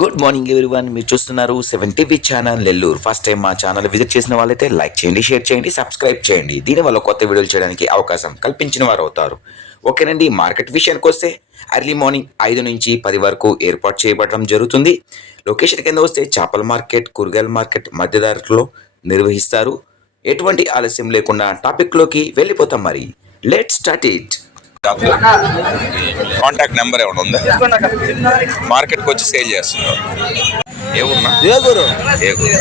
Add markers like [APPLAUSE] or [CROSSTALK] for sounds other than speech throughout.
Good morning one మీరు చూస్తున్నారు seven TV channel Nellore. First time మా ఛానల్ విజిట్ చేసిన వాళ్ళైతే లైక్ చేయండి షేర్ చేయండి సబ్స్క్రైబ్ చేయండి. దీనివల్ల కొత్త వీడియోలు చేయడానికి అవకాశం కల్పించిన వారు అవుతారు. ఓకేనండి మార్కెట్ విషయానికి వస్తే అర్లీ మార్నింగ్ ఐదు నుంచి పది వరకు ఏర్పాటు చేయబడడం జరుగుతుంది. లొకేషన్ కింద వస్తే చేపల మార్కెట్ కూరగాయల మార్కెట్ మధ్యదారులో నిర్వహిస్తారు. ఎటువంటి ఆలస్యం లేకుండా టాపిక్లోకి వెళ్ళిపోతాం మరి. Let start it contact number ఏమైనా ఉందా? మార్కెట్కి వచ్చి సేల్ చేస్తున్నారు. ఏ ఊరునా? ఏగురు. ఏ ఊరు?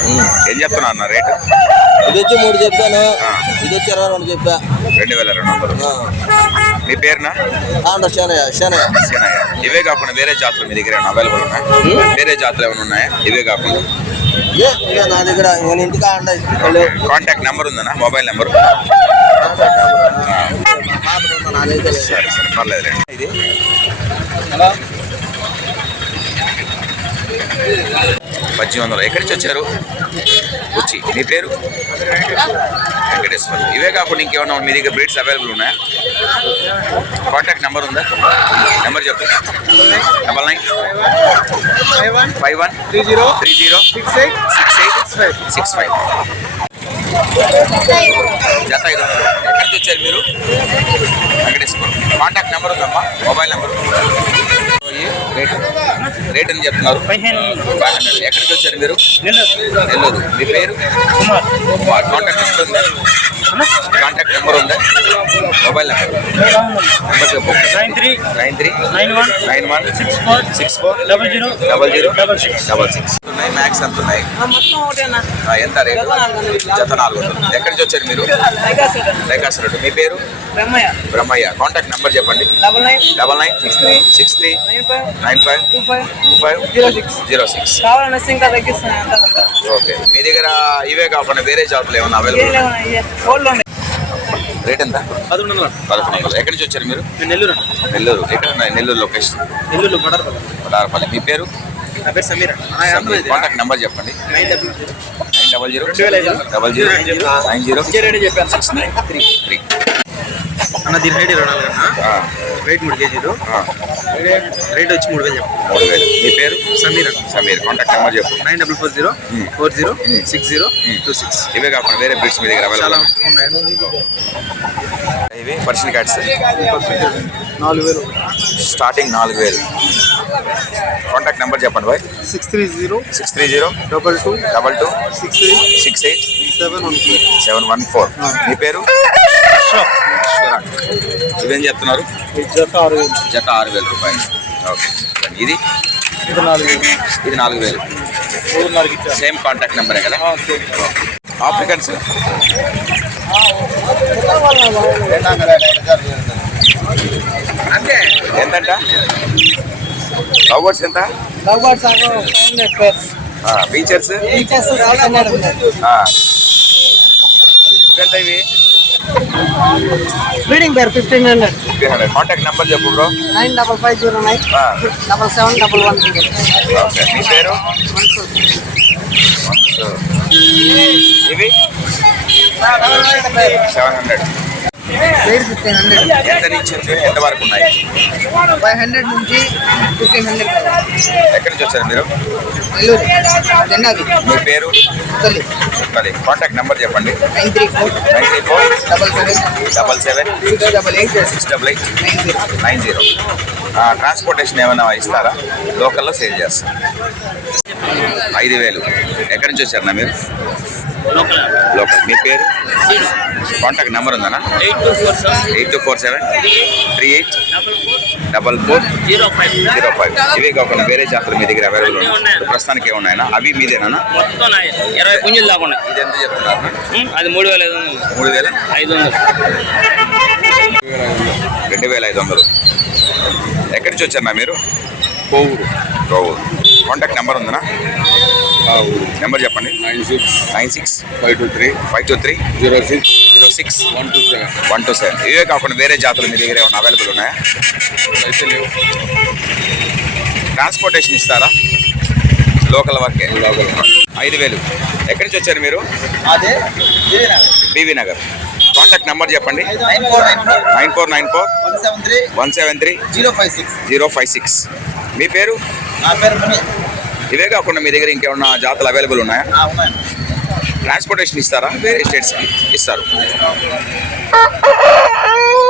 ఏం చెప్తున్నా అన్న రేటు? ఇది వచ్చి మూడు చెప్పాను. ఇది వచ్చి ఇరవై రెండు చెప్పా. రెండు వేల రెండు వందలు. మీ పేరునా? శనయ్య శనయ్య. సీనయ్య ఇవే కాకుండా వేరే జాతులు మీ దగ్గర అవైలబుల్ ఉన్నాయా? వేరే జాతులు ఏమైనా ఉన్నాయా? ఇవే కాకుండా. ఏ నా దగ్గర ఇంటికి కాంటాక్ట్ నెంబర్ ఉందన్నా? Mobile number. సరే ఇది పద్దెనిమిది వందలు. ఎక్కడి నుంచి వచ్చారు? వచ్చి. మీ పేరు? వెంకటేశ్వర్. ఇవే కాకుండా ఇంకేమన్నా మీ దగ్గర బ్రీడ్స్ అవైలబుల్ ఉన్నాయా? కాంటాక్ట్ నెంబర్ ఉందా? నెంబర్ చెప్పు. Double nine five one three zero three zero six eight six eight six five జత ఐదు వందలు. ఎక్కడి నుంచి వచ్చారు మీరు? వెంకటేశ్వర్. కాంటాక్ట్ నెంబర్ ఉందమ్మా. Mobile number. రేట్. రేట్ అని చెప్తున్నారు. ఫైవ్ హండ్రెడ్ ఎక్కడి నుంచి వచ్చారు మీరు? నెల్లూరు. మీ పేరు? కుమార్. కాంటాక్ట్ నెంబర్ ఉందా? నెంబర్ ఉందా? మొబైల్ నెంబర్ నెంబర్ చెప్పు. Nine three nine three nine one nine one six four six four double zero double zero double six double six ఉన్నాయి? మ్యాక్స్ ఎంత ఉన్నాయి? ఎంత రేటు? జత నాలుగు వందలు. ఎక్కడి నుంచి వచ్చారు మీరు? రేఖాసురుడు మీ పేరు? బ్రహ్మయ్య. బ్రహ్మయ్య. కాంటాక్ట్ నెంబర్ చెప్పండి. Double nine double nine six three six three nine five nine five two five two five zero six. Zero six. కావాలన్నా ఇంకా తగ్గిస్తున్నాయి ఓకే. మీ దగ్గర ఇవే కాకుండా వేరే జాబ్లు ఏమన్నా అవైలబుల్ ఏం లేవన్నా ఓల్డ్ ఉన్నాయి రేట్ ఎంత? పదకొండు వందలు ఎక్కడి నుంచి వచ్చారు మీరు? నెల్లూరు నెల్లూరు. ఎక్కడ ఉన్నాయి? నెల్లూరు లొకేషన్. నెల్లూరు పడర్పల్లి పదారపల్లి మీ పేరు? నా పేరు సమీర కాంటాక్ట్ నెంబర్ చెప్పండి. Nine double zero. Double zero. Nine zero. చెప్పాను. Six nine three. త్రీ. అన్న దీని హైట్ ఇరవై నాలుగు అన్న. వెయిట్ మూడు కేజీలు. రేట్ వచ్చి మూడు వేలు చెప్పు. మూడు వేలు. మీ పేరు? సమీర్. సమీర్. కాంటాక్ట్ నెంబర్ చెప్పు. Nine double four zero. Four zero. Six zero. Two six. ఇవే కాకుండా వేరే బ్రిడ్స్ మీ దగ్గర చాలా అవైలబుల్ ఉన్నాయి. ఇవి పర్సనల్ కార్డ్స్ నాలుగు వేలు. స్టార్టింగ్ నాలుగు వేలు. కాంటాక్ట్ నెంబర్ చెప్పండి bye. Six three zero six three zero double two double two six three six eight seven one four. Seven one four. మీ పేరు. ఇవేం చెప్తున్నారు? జత ఆరు వేలు. జత ఆరు వేల రూపాయలు. ఓకే. ఇది? ఇది నాలుగు వేలు. ఇది నాలుగు వేలు. మూడు నాలుగు ఇచ్చారు. సేమ్ కాంటాక్ట్ నెంబరే కదా? ఆఫ్రికన్స్? ఎంతంట? లవ్ ఎంత? సాగు ఫైవ్ హండ్రెడ్ పేర్స్ ఫీచర్స్? ఎంత ఇవి? Breeding pair fifteen hundred three hundred contact number చెప్పు bro nine double five zero nine double seven double one zero okay మీ పేరు? ఇవి seven hundred pair fifteen hundred. ఎంత నుంచి ఎంత వరకు ఉన్నాయి? ఫైవ్ హండ్రెడ్ నుంచి ఫిఫ్టీన్ హండ్రెడ్. ఎక్కడి నుంచి వచ్చారు మీరు? నెల్లూరు జెండాది. మీ పేరు? మరి కాంటాక్ట్ నెంబర్ చెప్పండి. Nine three four nine three four double seven double seven double eight six double eight nine zero. Nine zero. Transportation ఏమైనా ఇస్తారా? లోకల్లో సేల్ చేస్తారు. ఐదు వేలు. ఎక్కడి నుంచి వచ్చారన్నా మీరు? లోకల్. మీ పేరు? కాంటాక్ట్ నెంబర్ ఉందన్నా eight two four seven. Eight two four seven. Three eight double four. Double four. Zero five. Zero five. ఇవే కాకుండా వేరే జాతరలు మీ దగ్గర అవైలబుల్ ఉన్నాయి? ప్రస్తుతానికి ఏమున్నాయన్నా అవి మీదేనా మొత్తం ఇరవై పుంజులు దాకా ఉన్నాయి. ఇది ఎంత చెప్తున్నారు? అది మూడు వేల ఐదు వందలు. మూడు వేల? ఐదు వందలు. రెండు వేల ఐదు వందలు. ఎక్కడి నుంచి వచ్చారన్నా మీరు? కోవూరు. కోవూరు. కాంటాక్ట్ నెంబర్ ఉందనా? నెంబర్ చెప్పండి. Nine six nine six five two three five two three zero six zero six one two seven. One two seven. ఇవే కాకుండా వేరే జాతులు మీ దగ్గర ఏమైనా అవైలబుల్ ఉన్నాయా? అయితే లేవు. ట్రాన్స్పోర్టేషన్ ఇస్తారా? లోకల్ వర్కే లోకల్ ఐదు వేలు. ఎక్కడి నుంచి వచ్చారు మీరు? అదే B V Nagar. Contact number చెప్పండి. Nine four nine four nine four nine four one seven three one seven three zero five six. Zero five six. మీ పేరు? నా పేరు ముని ఇవే కాకుండా మీ దగ్గర ఇంకేమన్నా జాతులు అవైలబుల్ ఉన్నాయా? ట్రాన్స్పోర్టేషన్ ఇస్తారా? వేరే స్టేట్స్కి ఇస్తారు. [LAUGHS]